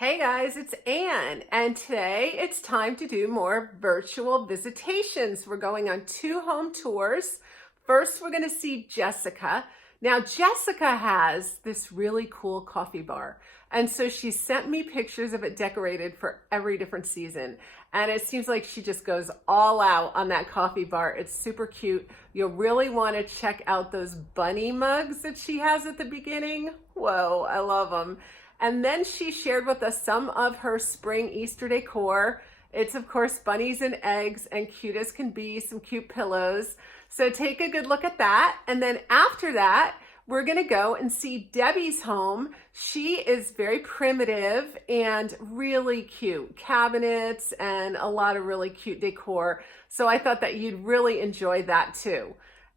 Hey guys, it's Anne, and today it's time to do more virtual visitations. We're going on 2 home tours. First, we're going to see Jessica. Now, Jessica has this really cool coffee bar, and so she sent me pictures of it decorated for every different season, and it seems like she just goes all out on that coffee bar. It's super cute. You'll really want to check out those bunny mugs that she has at the beginning. Whoa, I love them. And then she shared with us some of her spring Easter decor. It's of course bunnies and eggs and cute as can be, some cute pillows. So take a good look at that. And then after that, we're gonna go and see Debbie's home. She is very primitive and really cute. Cabinets and a lot of really cute decor. So I thought that you'd really enjoy that too.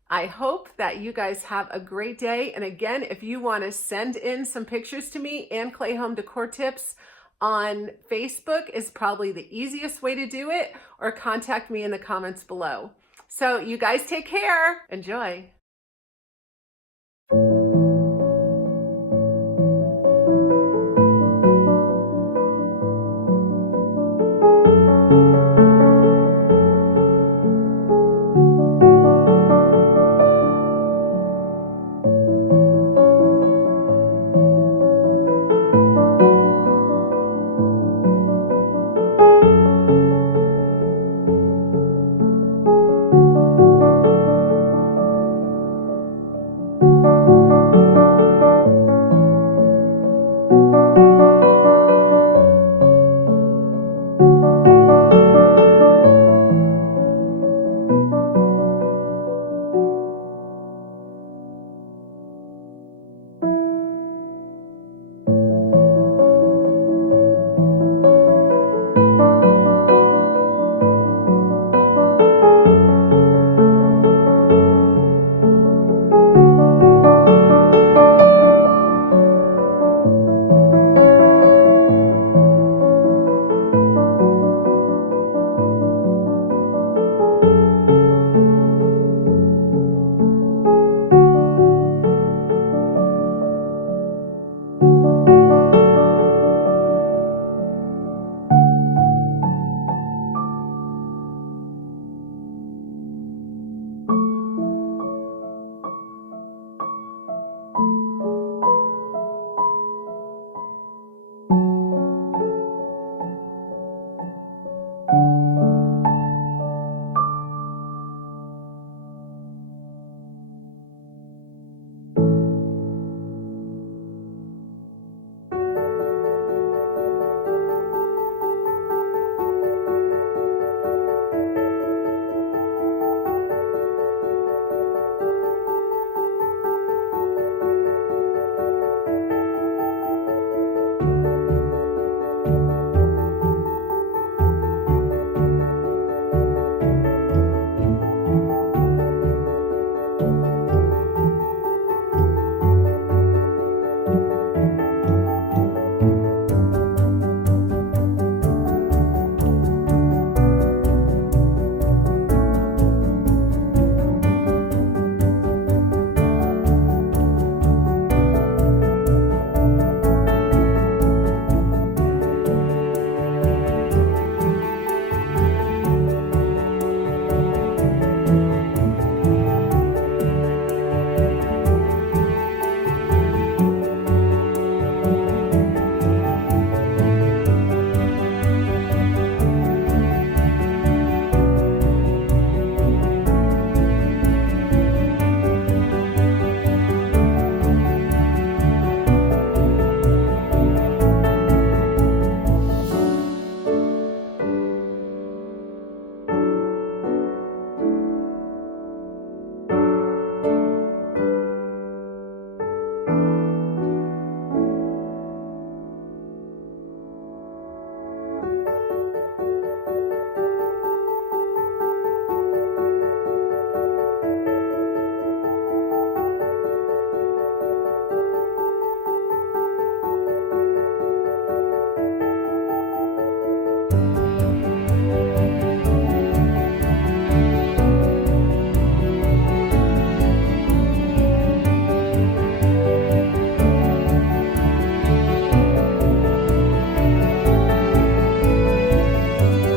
I hope that you guys have a great day. And again, if you want to send in some pictures to me, Anne Clay Home Decor Tips on Facebook is probably the easiest way to do it, or contact me in the comments below. So you guys take care. Enjoy.